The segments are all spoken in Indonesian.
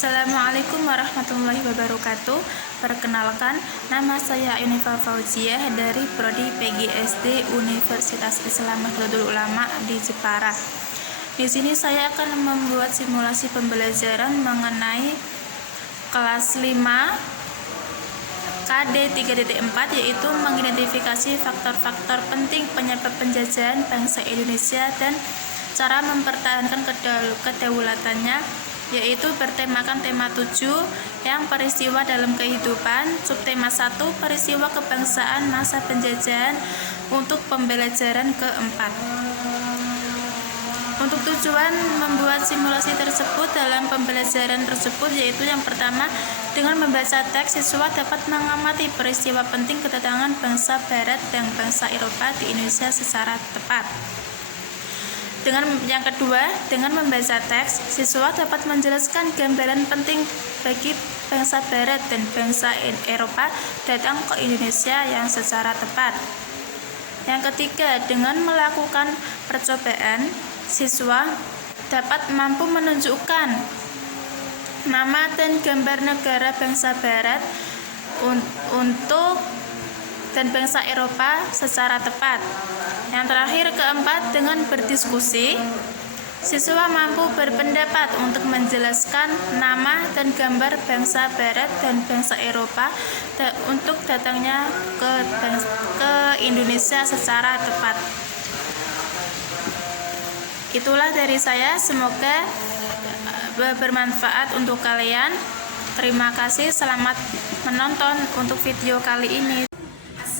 Assalamualaikum warahmatullahi wabarakatuh. Perkenalkan, nama saya Yunifa Fauziah dari Prodi PGSD Universitas Islam Nahdlatul Ulama di Jepara. Di sini saya akan membuat simulasi pembelajaran mengenai kelas 5 KD 3.4, yaitu mengidentifikasi faktor-faktor penting penyebab penjajahan bangsa Indonesia dan cara mempertahankan kedaulatannya, yaitu bertemakan tema 7 yang peristiwa dalam kehidupan, subtema 1 peristiwa kebangsaan masa penjajahan untuk pembelajaran keempat. Untuk tujuan membuat simulasi tersebut dalam pembelajaran tersebut, yaitu yang pertama, dengan membaca teks, siswa dapat mengamati peristiwa penting kedatangan bangsa Barat dan bangsa Eropa di Indonesia secara tepat. Yang kedua, dengan membaca teks, siswa dapat menjelaskan gambaran penting bagi bangsa Barat dan bangsa Eropa datang ke Indonesia yang secara tepat. Yang ketiga, dengan melakukan percobaan, siswa dapat mampu menunjukkan nama dan gambar negara bangsa Barat dan bangsa Eropa secara tepat. Yang terakhir, keempat, dengan berdiskusi, siswa mampu berpendapat untuk menjelaskan nama dan gambar bangsa Barat dan bangsa Eropa untuk datangnya ke Indonesia secara tepat. Itulah dari saya, semoga bermanfaat untuk kalian. Terima kasih, selamat menonton untuk video kali ini.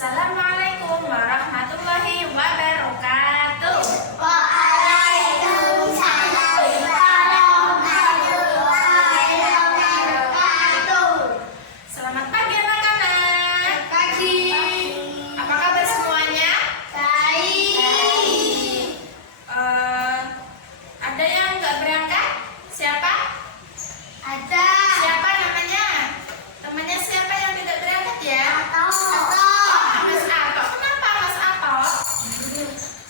Assalamualaikum warahmatullahi wabarakatuh. Waalaikumsalam warahmatullahi wabarakatuh. Selamat pagi anak-anak. Pagi. Apa kabar semuanya? Baik. Ada yang nggak berangkat? Siapa? Ada. Siapa namanya? Temannya siapa yang tidak berangkat ya? Atau. Mas Ato. Kenapa Mas Ato?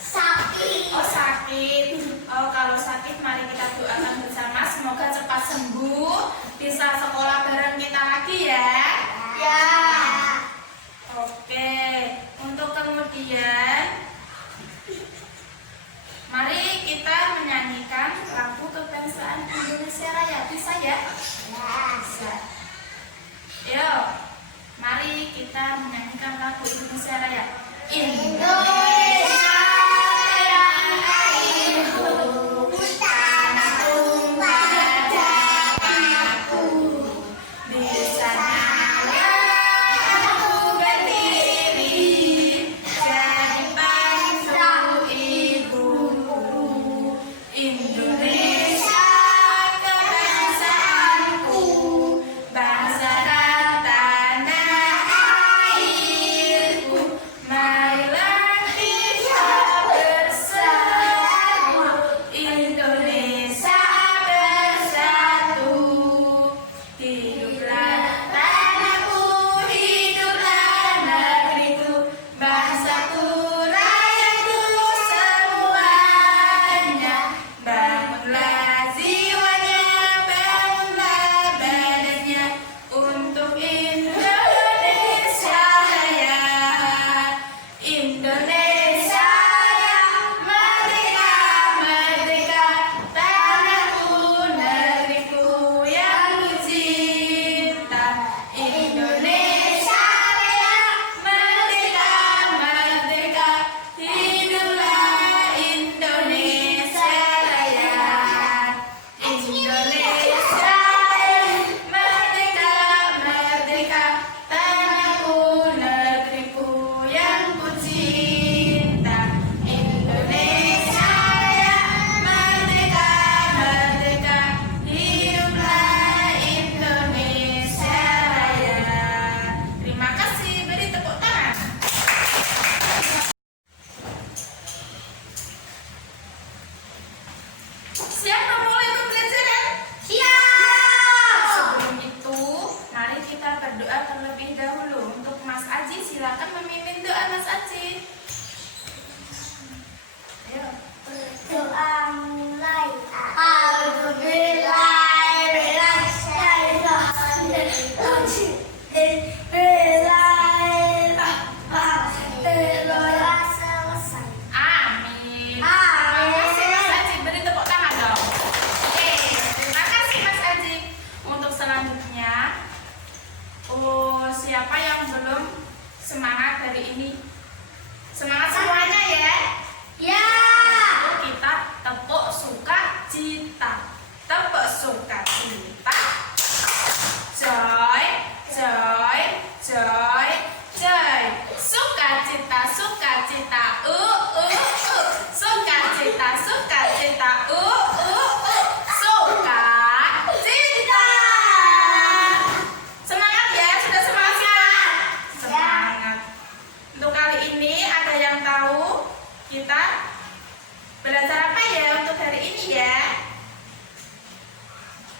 Sakit. Oh, sakit. Oh, kalau sakit mari kita doakan bersama, semoga cepat sembuh, bisa sekolah bareng kita lagi ya. Ya. Oke, untuk kemudian mari kita menyanyikan lagu kebangsaan Indonesia Raya. Bisa ya? Bisa. Yuk, mari kita menyanyikan lagu Indonesia Raya. Indonesia yang airku, tanah tumpah darahku, Di sanalah aku berdiri, jadi pandu ibuku. Indonesia kebangsaanku, bangsa dan tanah airku. Marilah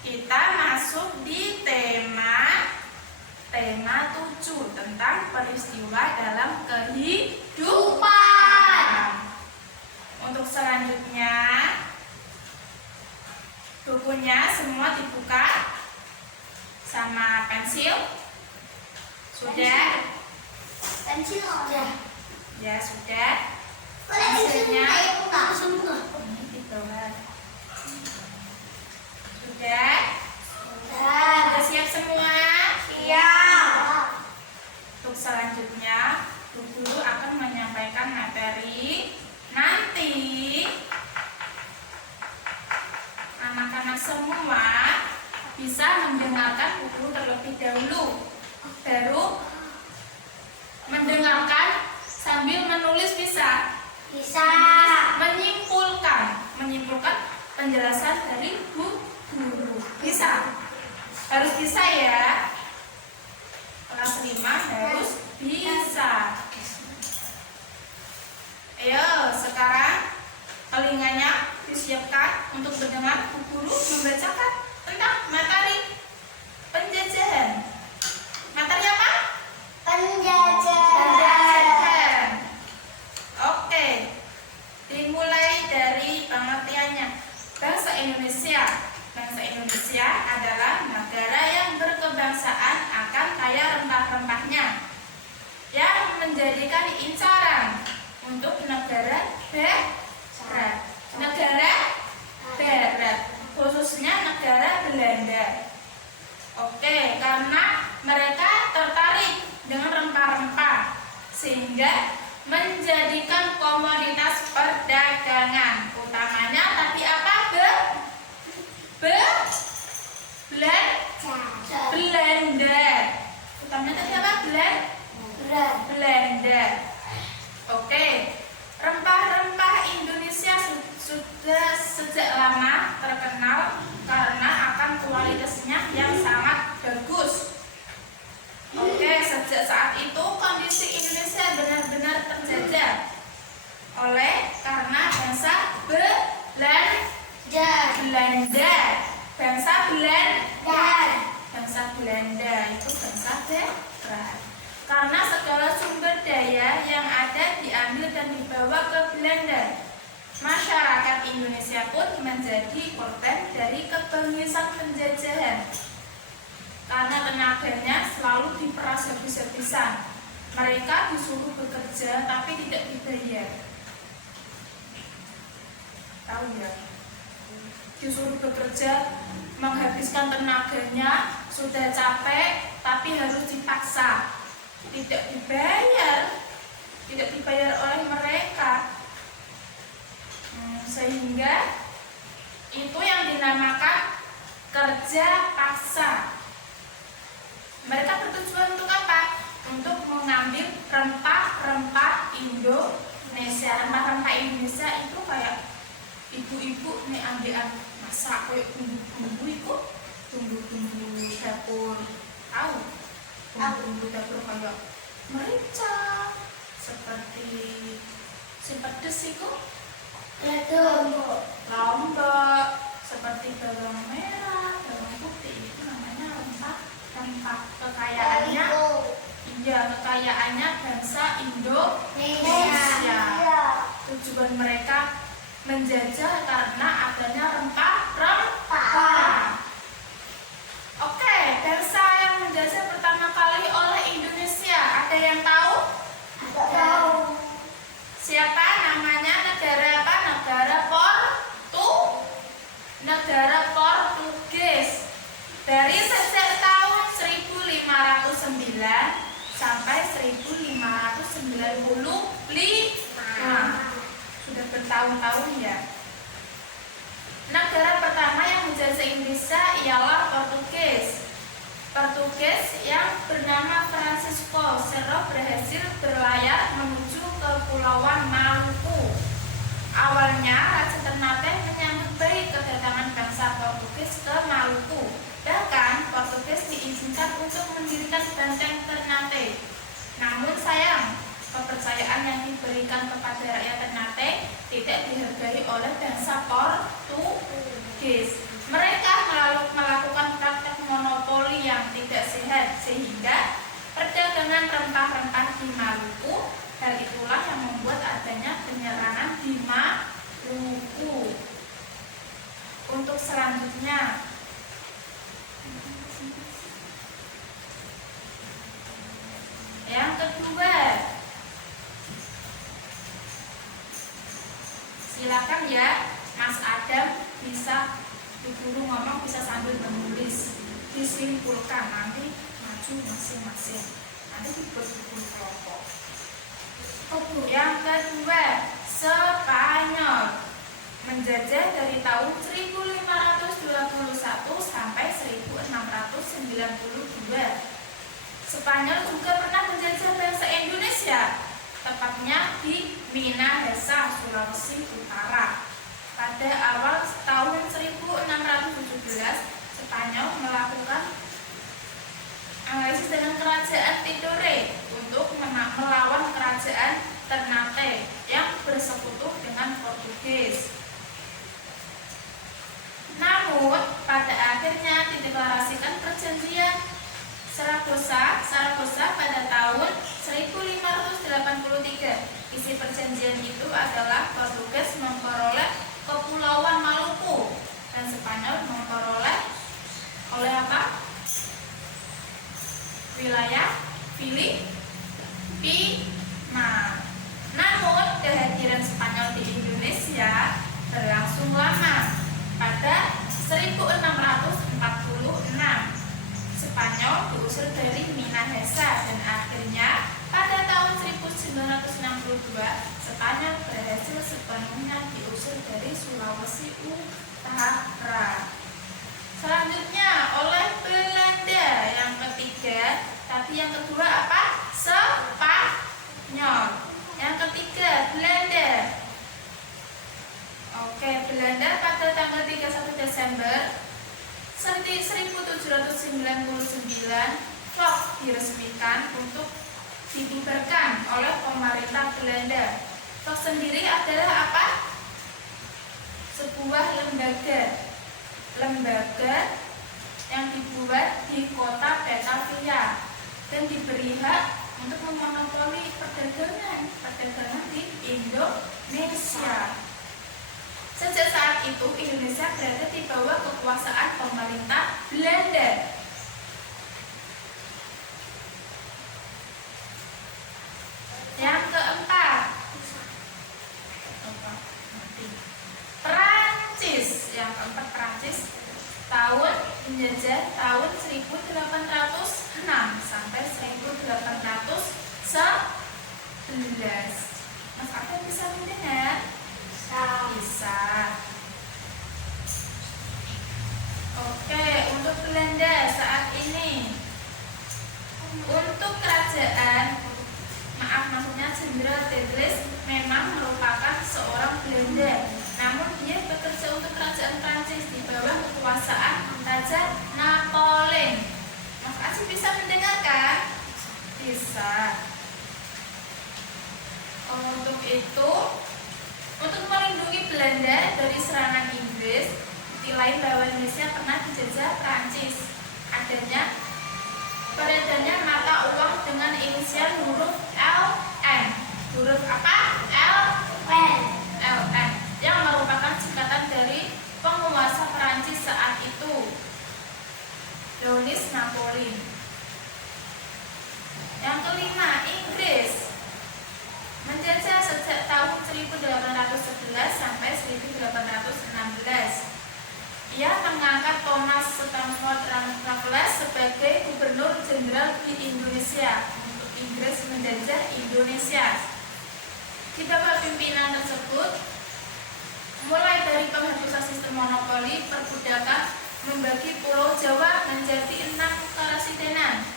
Kita masuk di tema 7 tentang peristiwa dalam kehidupan. Untuk selanjutnya, bukunya semua dibuka sama pensil. Sudah? Pensil sudah. Ya, sudah. Pensilnya semua. Ini di bawah. Sudah? Sudah. Sudah siap semua? Iya. Untuk selanjutnya, Bu Guru akan menyampaikan materi. Nanti anak-anak semua bisa mendengarkan Bu Guru terlebih dahulu. Baru mendengarkan sambil menulis bisa. Bisa. Menyimpulkan penjelasan dari Bu Guru. Bisa. Harus bisa ya. Kelas 5 harus bisa. Ayo, sekarang telinganya disiapkan untuk mendengar Bu Guru membacakan tentang materi penjajahan. Materi apa? Penjajahan. Oke. Dimulai dari pengertiannya. Bangsa Indonesia. Bangsa Indonesia adalah negara yang berkebangsaan akan kaya rempah-rempahnya, yang menjadikan incaran untuk negara barat, khususnya negara Belanda. Oke, karena mereka tertarik dengan rempah-rempah sehingga menjadikan komoditas perdagangan utamanya, tapi apa? Belanda. Utamanya tadi apa? Belanda. Oke. Rempah-rempah Indonesia sudah sejak lama terkenal karena akan kualitasnya yang sangat bagus. Oke, sejak saat itu kondisi Indonesia benar-benar terjajah oleh karena bangsa Belanda. Bangsa Belanda itu bangsa barat. Karena segala sumber daya yang ada diambil dan dibawa ke Belanda, masyarakat Indonesia pun menjadi korban dari kebengisan penjajahan. Karena tenaganya selalu diperas habis-habisan. Mereka disuruh bekerja tapi tidak dibayar. Tahu ya? Disuruh bekerja, menghabiskan tenaganya, sudah capek tapi harus dipaksa. Tidak dibayar oleh mereka. Sehingga itu yang dinamakan kerja paksa. Mereka bertujuan untuk apa? Untuk mengambil rempah-rempah Indonesia. Rempah-rempah Indonesia itu kayak ibu-ibu nih ambilan masak kayak bumbu-bumbu itu, bumbu-bumbu dapur. Tahu? Bumbu dapur kayak merica, seperti si pedes itu, lombok, seperti bawang merah, bawang putih, itu namanya rempah kekayaannya. Iya, kekayaannya bangsa Indonesia. Tujuan mereka menjajah karena adanya rempah-rempah. Oke, bangsa yang menjajah pertama kali oleh Indonesia, ada yang tahu? Siapa namanya? Negara apa? Negara Portugis. Dari sejak tahun 1509 sampai 1595. Sudah bertahun-tahun ya. Negara pertama yang menjajah Indonesia ialah Portugis yang bernama Francisco Serra berhasil berlayar menuju ke Kepulauan Maluku. Awalnya Raja Ternate menyambut baik kedatangan bangsa Portugis ke Maluku. Bahkan Portugis diizinkan untuk mendirikan benteng Ternate. Namun sayang, kepercayaan yang diberikan kepada rakyat Ternate tidak dihargai oleh bangsa Portugis. Mereka melakukan selanjutnya. Yang kedua, silakan ya Mas Adam, bisa diburu ngomong, bisa sambil menulis, disimpulkan, nanti maju masing-masing, nanti dibuat buku kelompok. Yang kedua, Spanyol menjajah dari tahun 1521 sampai 1692. Spanyol juga pernah menjajah bangsa Indonesia, tepatnya di Minahasa, Sulawesi Utara. Pada awal tahun 1617, Spanyol melakukan analisis dengan kerajaan Tidore untuk melawan kerajaan Ternate yang bersekutu dengan Portugis. Namun, pada akhirnya dideklarasikan perjanjian Saragossa pada tahun 1583. Isi perjanjian itu adalah Portugis memperoleh Kepulauan Maluku dan Spanyol memperoleh apa? Wilayah Filipina. Namun, kehadiran Spanyol di Indonesia berlangsung lama. Pada 1646, Spanyol diusir dari Minahasa dan akhirnya pada tahun 1962 Spanyol berhasil sepenuhnya diusir dari Sulawesi Utara. Selanjutnya oleh Belanda. Yang ketiga, tadi yang kedua apa? Spanyol. Yang ketiga Belanda. Oke, Belanda pada tanggal 31 Desember 1799 Fok diresmikan untuk dibubarkan oleh pemerintah Belanda. Fok sendiri adalah apa? Sebuah lembaga yang dibuat di kota Batavia dan diberi hak untuk memonopoli perdagangan di Indonesia. Sejak saat itu Indonesia berada di bawah kekuasaan pemerintah Belanda. Yang keempat, Perancis. Yang keempat, Perancis menjajah tahun 1806 sampai 1811. Mas Adam bisa mendengar? Bisa. Oke, untuk Belanda saat ini, untuk kerajaan, maksudnya Jenderal de Gaulle memang merupakan seorang Belanda, namun dia bekerja untuk kerajaan Prancis di bawah kekuasaan Raja Napoleon. Mas Aci bisa mendengarkan? Bisa. Untuk itu, untuk melindungi Belanda dari serangan Inggris, bukti lain bahwa Indonesia pernah dijajah Prancis beredarnya mata uang dengan inisial huruf LN. Huruf apa? LN yang merupakan singkatan dari penguasa Prancis saat itu, Louis Napoleon. Yang kelima, Inggris menjajah sejak tahun 1811 sampai 1816. Ia mengangkat Thomas Stamford Raffles sebagai gubernur jenderal di Indonesia untuk Inggris menjajah Indonesia. Di bawah pimpinan tersebut, mulai dari penghapusan sistem monopoli, perbudakan, membagi Pulau Jawa menjadi 6 karasidenan.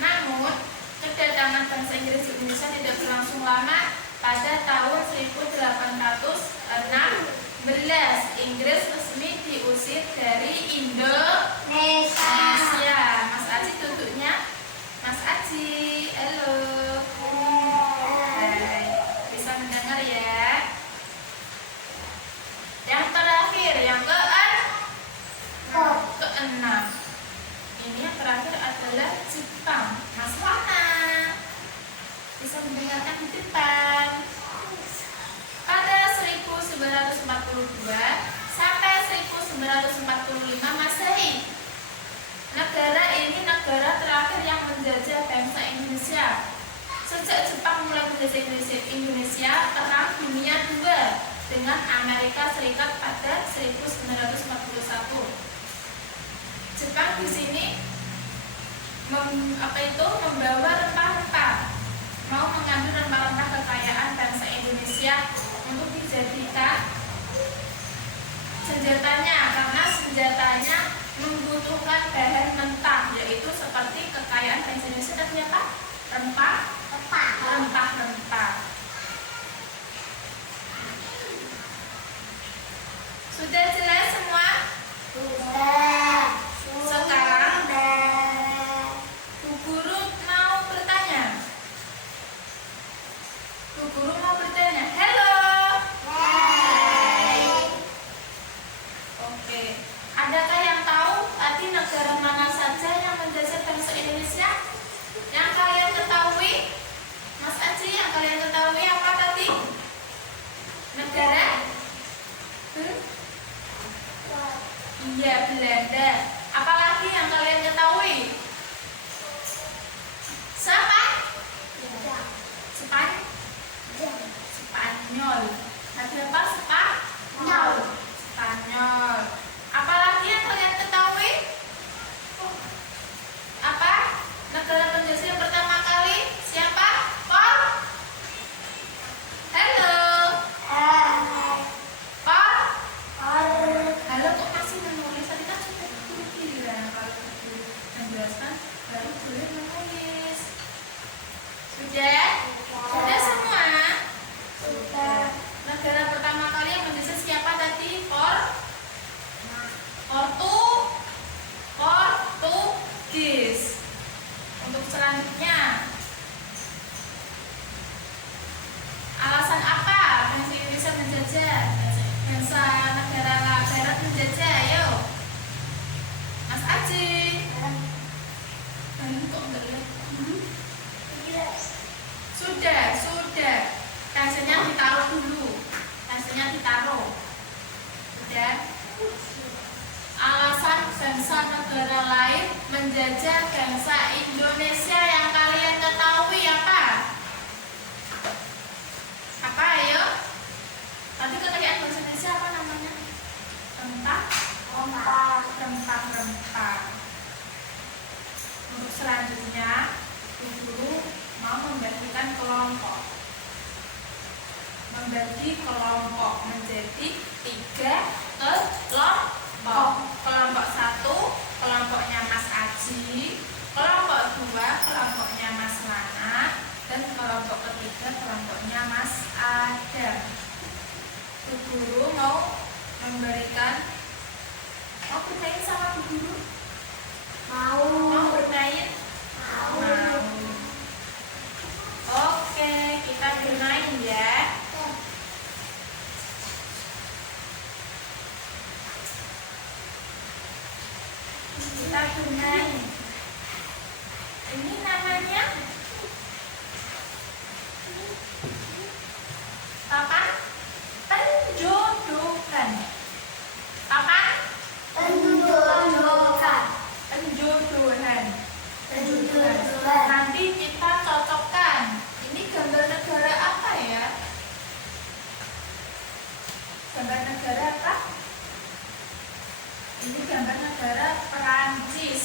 Namun, kedatangan bangsa Inggris di Indonesia tidak berlangsung lama. Pada tahun 1816, Inggris resmi diusir dari Indonesia. Mas Aji duduknya. Mas Aji, halo. Hai, bisa mendengar ya? Yang terakhir, yang keenam. Ini yang terakhir adalah Jepang. Mas Wana bisa mendengarkan di depan. Pada 1942 1945 Masehi. Negara ini negara terakhir yang menjajah bangsa Indonesia. Sejak Jepang mulai menjajah Indonesia, Perang Dunia II dengan Amerika Serikat pada 1941. Jepang di sini membawa rempah-rempah, mau mengambil rempah-rempah kekayaan bangsa Indonesia untuk dijadikan senjatanya, karena senjatanya membutuhkan bahan mentah, yaitu seperti kekayaan bangsa Indonesia tadi apa? Rempah-rempah. Sudah jelas semua? Sekarang Bu Guru mau bertanya. Halo. Oke. Adakah yang tahu tadi negara mana saja yang menjajah bangsa Indonesia? Yang kalian ketahui? Mas Aji, yang kalian ketahui apa tadi? Negara? Iya, Belanda. Apalagi yang kalian ketahui? Siapa? Spanyol. Ada apa? Spanyol. Apalagi yang kalian ketahui? Apa? Negara penjajah yang pertama kali siapa? Halo. Halo, kok masih menulis? Tadi kan sudah bilang kalau menjelaskan baru boleh menulis. Sudah semua? Negara pertama kali yang menjajah siapa tadi? Portugis. Untuk selanjutnya, alasan apa bangsa Indonesia menjajah? Bangsa negara barat menjajah, ayo. Mas Aji. Kok enggak lihat? Sudah. Kansenya ditaruh dulu. Sudah. Alasan bangsa negara lain menjajah bangsa Indonesia yang kalian ketahui apa? Apa, ayo? Tadi kekayaan bangsa Indonesia apa namanya? Rempah. Untuk selanjutnya, Bu Guru mau membagi kelompok menjadi 3 kelompok. Kelompok 1 kelompoknya Mas Aji, kelompok 2 kelompoknya Mas Lana, dan kelompok ketiga kelompoknya Mas Adam. Bu Guru mau bermain sama Bu Guru? Mau bermain? Mau. Oke, kita bermain ya. Ini namanya apa? Penjodohan. Apa? Penjodohan. Nanti kita cocokkan. Ini gambar negara apa ya? Gambar negara apa? Ini gambar negara Perancis.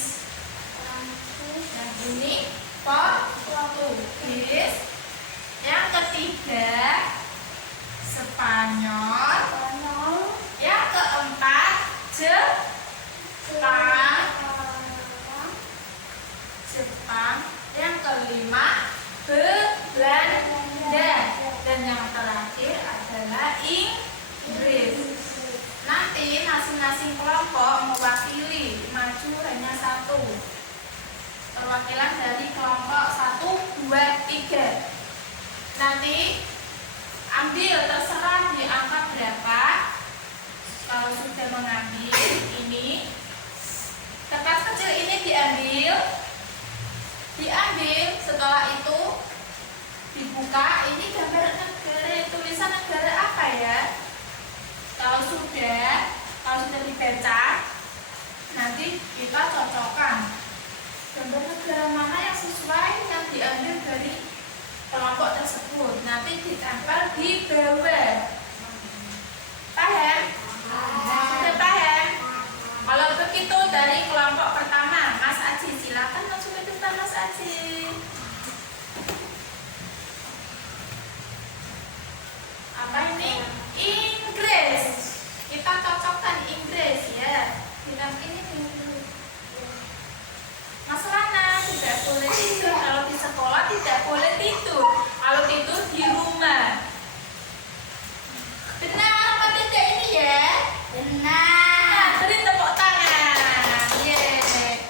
Yang ini Portugis. Yang ketiga Spanyol. Yang keempat Jepang. Yang kelima Belanda. Dan yang terakhir adalah Inggris. Nanti masing-masing kelompok mewakili, maju hanya satu. Perwakilan dari kelompok 1, 2, 3. Nanti ambil, terserah diangkat berapa. Kalau sudah mengambil ini, kertas kecil ini diambil. Setelah itu dibuka. Ini gambar negara, tulisan negara apa ya? Kalau sudah dibaca, kita cocokkan gambar negara mana yang sesuai yang diambil dari kelompok tersebut. Nanti ditempel di bawah. Paham? Sudah paham? Kalau begitu dari kelompok pertama, Mas Aji, silakan langsung ke depan, Mas Aji. Apa ini? Inggris. Kita cocokkan Inggris ya. Bilang ini Mas Lana tidak boleh tidur kalau di sekolah, tidak boleh tidur kalau tidur di rumah. Benar apa tidak ini ya? Benar. Beri tepuk tangan. Yeay.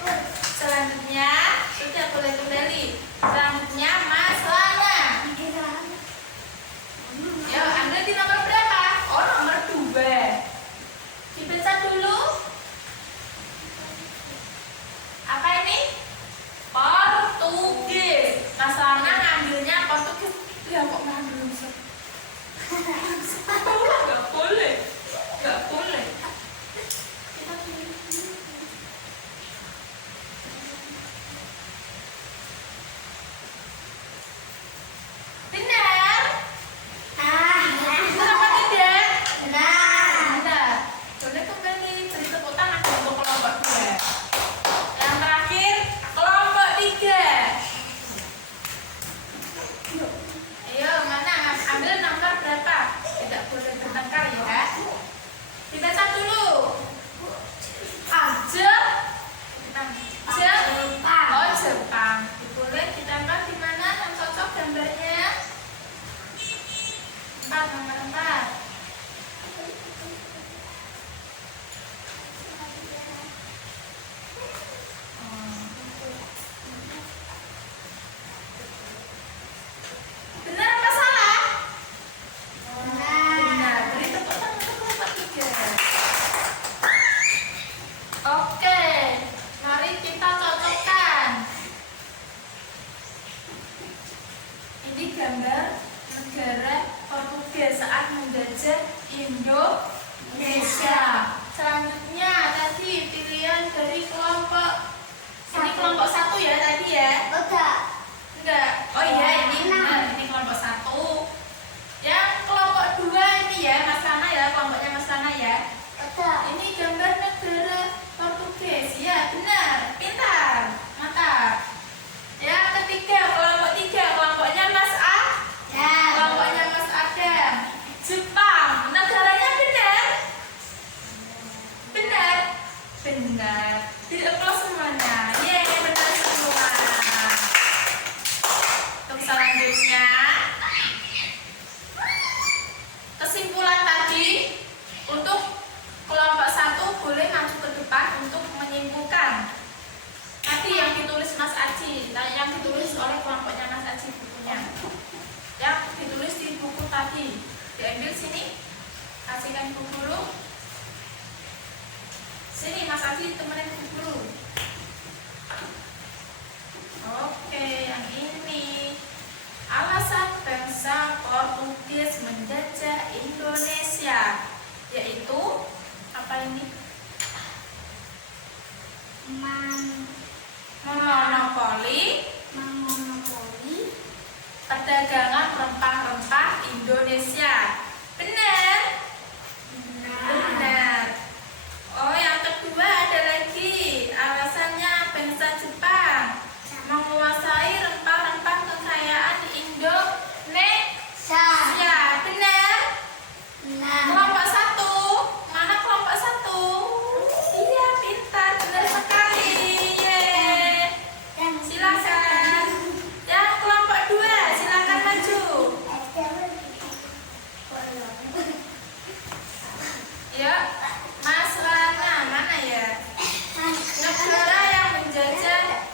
Selanjutnya sudah boleh kembali. Selanjutnya Mas Lana. Yo, Anda di nomor berapa? Oh, nomor 2. Dibaca dulu. Apa ini? Portugis. Mas Lana ngambilnya Portugis. Ya kok ngambil bisa? Gak boleh. Gak boleh. Kita pilih. Benar. Benar apa tidak? Benar. Boleh kembali beri tepuk tangan untuk kelompok 2. Yang terakhir kelompok 3. Ayo, mana? Ambil nomor berapa? Tidak boleh bertengkar ya. Dibaca dulu. Oh, Jepang. Boleh ditempel di mana yang cocok gambarnya? 4, nomor 4. Benar apa salah? Benar. Beri tepuk tangan untuk kelompok 3. Oke, mari kita cocokkan. Ini gambar negara Portugis saat menjajah Indonesia. Selanjutnya tadi pilihan dari kelompok. Ini kelompok 1 ya tadi ya? Enggak. Oh iya, ini benar. Ini kelompok 1. Yang kelompok 2 ini ya, Mas Lana ya, kelompoknya Mas Lana ya. Ini gambar negara Portugis. Ya, benar. Pintar. Mantap. Yang ketiga, kelompok 3, kelompoknya Mas A. Kelompoknya Mas Adam. Jepang. Negaranya benar? Benar. Benar. Di-applause semuanya. Yeay, benar semua. Untuk selanjutnya, kesimpulan tadi untuk kelompok 1 boleh maju ke depan untuk menyimpulkan. Tadi yang ditulis Mas Aji, yang ditulis oleh kelompoknya Mas Aji bukunya. Yang ditulis di buku tadi, diambil sini, kasihkan buku dulu. Sini Mas Aji temenin buku dulu. Oke, yang ini. Alasan bangsa Portugis menjajah Indonesia, yaitu apa ini? Memonopoli perdagangan rempah-rempah Indonesia. Benar? Benar. Oh, yang kedua ada lagi. Alasannya bangsa Jepang menguasai rempah-rempah kekayaan Indonesia. Benar? Kelompok 1. Mana kelompok 1? Iya, pintar. Benar sekali. Yeay. Silakan. Yang kelompok 2, silakan maju. Ya, Mas Lana, mana ya? Negara yang menjajah.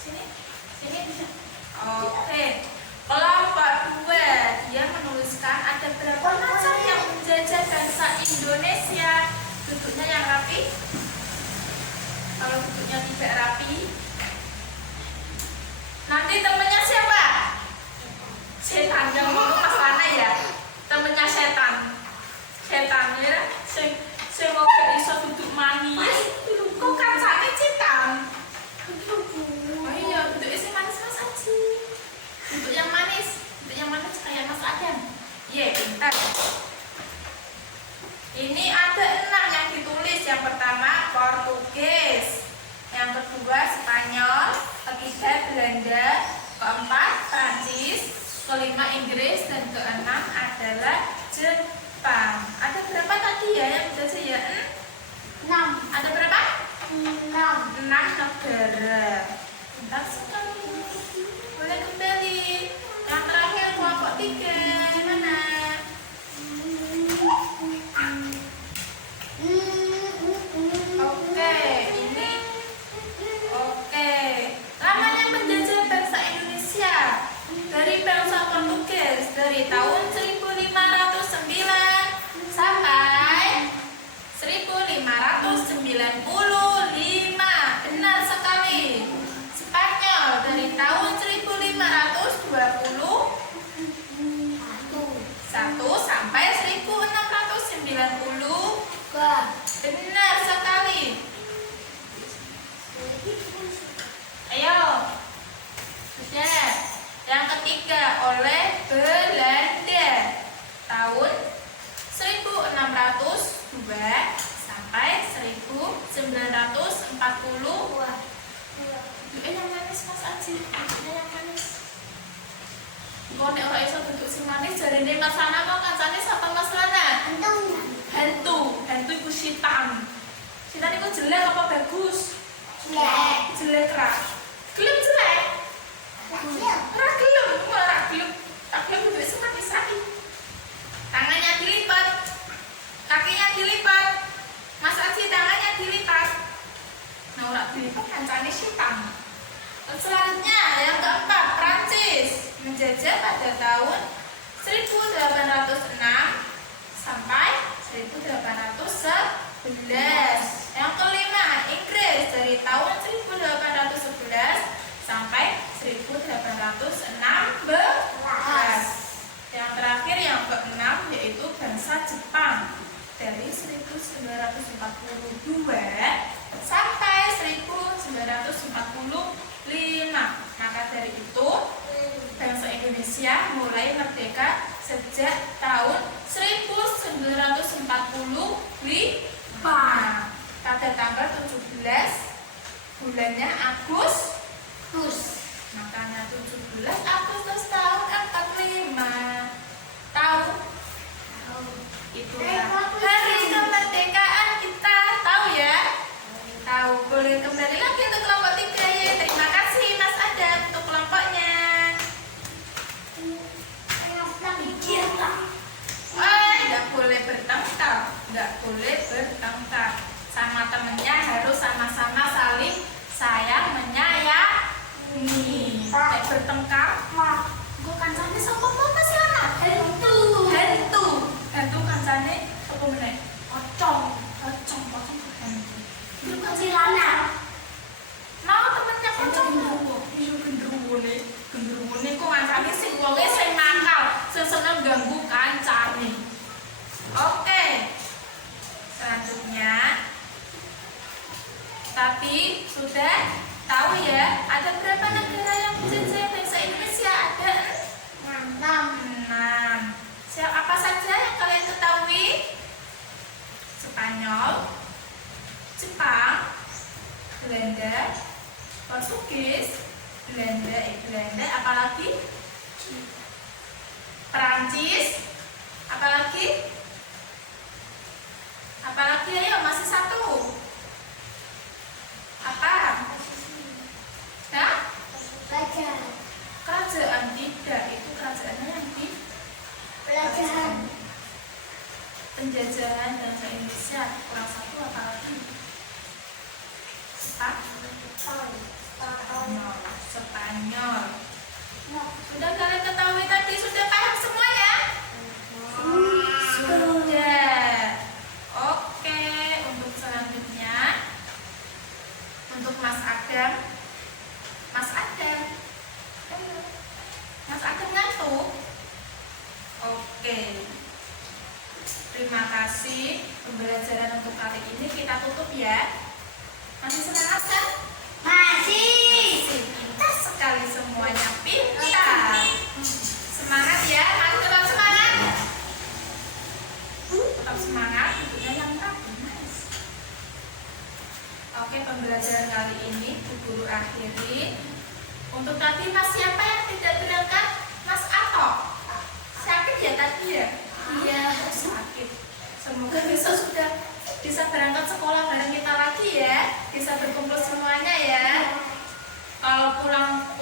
Sini. Oke. Kelompok 2, dia menuliskan ada berapa macam yang menjajah bangsa Indonesia. Duduknya yang rapi. Kalau duduknya tidak rapi, nanti temennya siapa? Setan. Yang ngomong Mas Lana ya. Temennya setan. Setan ya. Sing mau iso Ini ada 6 yang ditulis. Yang pertama Portugis, yang kedua Spanyol, ketiga Belanda, keempat Prancis, kelima Inggris, dan keenam adalah Jepang. Ada berapa tadi ya yang udah ya? 6. Ada berapa? 6. 6 negara. Pintar sekali. Boleh kembali. Yang terakhir kelompok 3. Gimana? Oke, ini. Oke. Lamanya penjajah bangsa Indonesia dari bangsa Portugis dari tahun 1509 sampai 1595. Benar sekali. Spanyol dari tahun 1521 sampai 1690. Benar sekali. Ayo. Sudah. Yang ketiga oleh Belanda tahun 1602 sampai 1940. Yang manis Mas Aji. Yang manis. Kau nek ora iso bentuk sing manis jarine Mas Ana kok kancane sapa Mas Lana? Hantu iku sitan. Sitan iku jelek apa bagus? Jelek ra. Gelem jelek. Ora gelem, ora gelem. Tak gelem wis manis saiki. Tangannya dilipat. Kakinya dilipat. Mas Aji tangannya dilipat. Nah, ora dilipat kancane sitan. Selanjutnya yang keempat Prancis menjajah pada tahun 1806 sampai 1811. Yang kelima Inggris dari tahun 1811 sampai 1816. Yang terakhir yang keenam yaitu bangsa Jepang dari 1942 sampai 1945. Maka dari itu bangsa Indonesia mulai merdeka sejak tahun 1945 pada tanggal 17 bulannya Agustus. Makanya 17 Agustus tahun 45. Tahu? Itulah hari kemerdekaan kita. Tahu ya? Tahu. Boleh kembali lagi untuk kelompok 3 ya. Terima kasih Mas Adam untuk kelompoknya. Nggak boleh bertengkar. Nggak boleh bertengkar. Sama temennya harus sama-sama saling sayang menyayangi. Kayak bertengkar. Gue kancane sapa Mas Lana? Hantu kancane sapa meneh? Pocong hantu. Itu kan Lana. Mau temennya pocong gendruwo. Iya gendruwo ne kok kancane sing wonge sing nakal, sing seneng ganggu kancane. Oke. Selanjutnya tapi sudah tahu ya ada berapa negara yang menjajah bangsa Indonesia? Ada 6. Apa saja yang kalian ketahui? Spanyol, Jepang, Belanda, Portugis, Belanda, apalagi? Prancis, apalagi? Ayo masih satu. Apa? Hah? Kerajaan tidak, itu kerajaannya yang di penjajahan bangsa Indonesia. Kurang satu apalagi? Spanyol. Sudah kalian ketahui tadi, sudah paham semuanya? Sudah. Oke, untuk selanjutnya untuk Mas Adam. Mas Adam ngantuk? Oke. Terima kasih pembelajaran untuk kali ini kita tutup ya. Masih semangat kan? Masih. Pintar sekali semuanya, pintar. Semangat ya, mari tetap semangat. Tetap tetap semangat, duduknya yang rapi. Nice. Oke, pembelajaran kali ini Bu Guru akhiri. Untuk tadi Mas siapa yang tidak berangkat? Mas Ato. Sakit ya tadi ya? Iya, sakit. Semoga besok sudah bisa berangkat sekolah bareng kita lagi ya. Bisa berkumpul semuanya ya. Kalau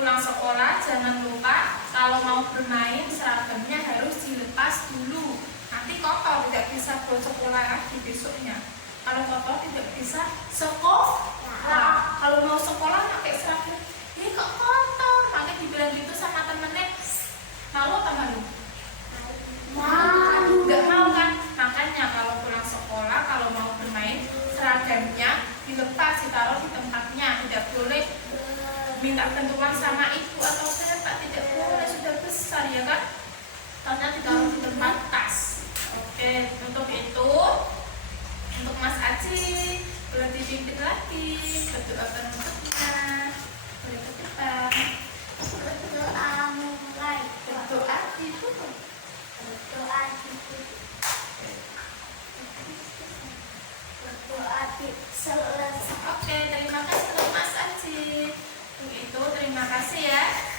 pulang sekolah jangan lupa kalau mau bermain seragamnya harus dilepas dulu. Nanti kotor, tidak bisa sekolah lagi besoknya. Kalau kotor tidak bisa sekolah. Kalau mau sekolah pakai seragam, ini kok kotor. Makanya dibilang gitu sama temennya. Malu atau malu? Malu. Nggak mau kan? Makanya kalau pulang sekolah, kalau mau bermain seragamnya dilepas, ditaruh di tempatnya. Tidak boleh minta bantuan sama ibu atau bapak, tidak boleh, sudah besar ya kan? Karena ditaruh di tempat tas. Oke, untuk itu, untuk Mas Aji boleh dipimpin lagi, berdoa penutupnya, boleh ke depan. Berdoa mulai. Berdoa itu Berdoa ditutup. Berdoa selesai. Oke, terima kasih untuk Mas Aji. Untuk itu, terima kasih ya.